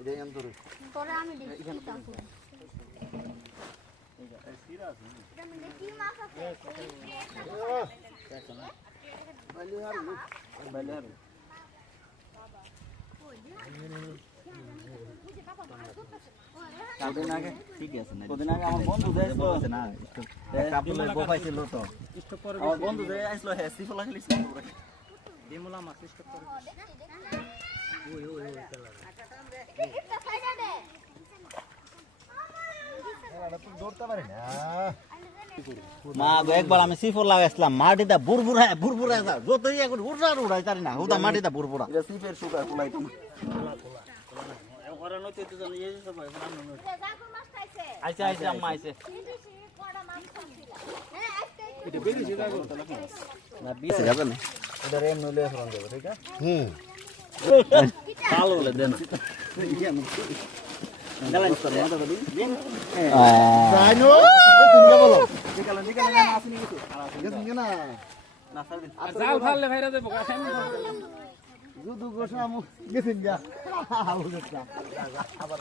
এটাই আমি ধরে পরে আমি দেখি তারপর এটা মানে কি মাছ আছে কদিন আগে আমার বন্ধু দেখলো না কাপড়ের বফাইছিল তো আমার বন্ধু যে আসলো হ্যাঁ সিফলা খেলিছিল ডিমলা মাছ স্টক করে এটা সাইডে দে এটা তো ধরতে পারি না মা একবার আমি সিফল লাগাইছিলাম মাটিটা বুরবুরা যা যতই এখন উড়াই তারি না হুদা মাটিটা বুরবুরা এটা সিফের সুগার কুলাইতাম ওরা নতে তো জানি এই সব জাগর মাছ খাইছে আইছে আম্মা আইছে কড়া মাছ খাইছিল হ্যাঁ আজকে এটা বেরিয়েছে জাগর না 20 যাবে না এটা রেম নলে ফোন দেব ঠিক আছে কালো বলে দেন গালান করে মাথা বলি জানো তুমি বলো নিকালে না আসনি কিছু গেছে না না সারদিন জাল ফাললে ভাইরা দেবো গাছেন দুদু গোসা মু গেছেন গা আবার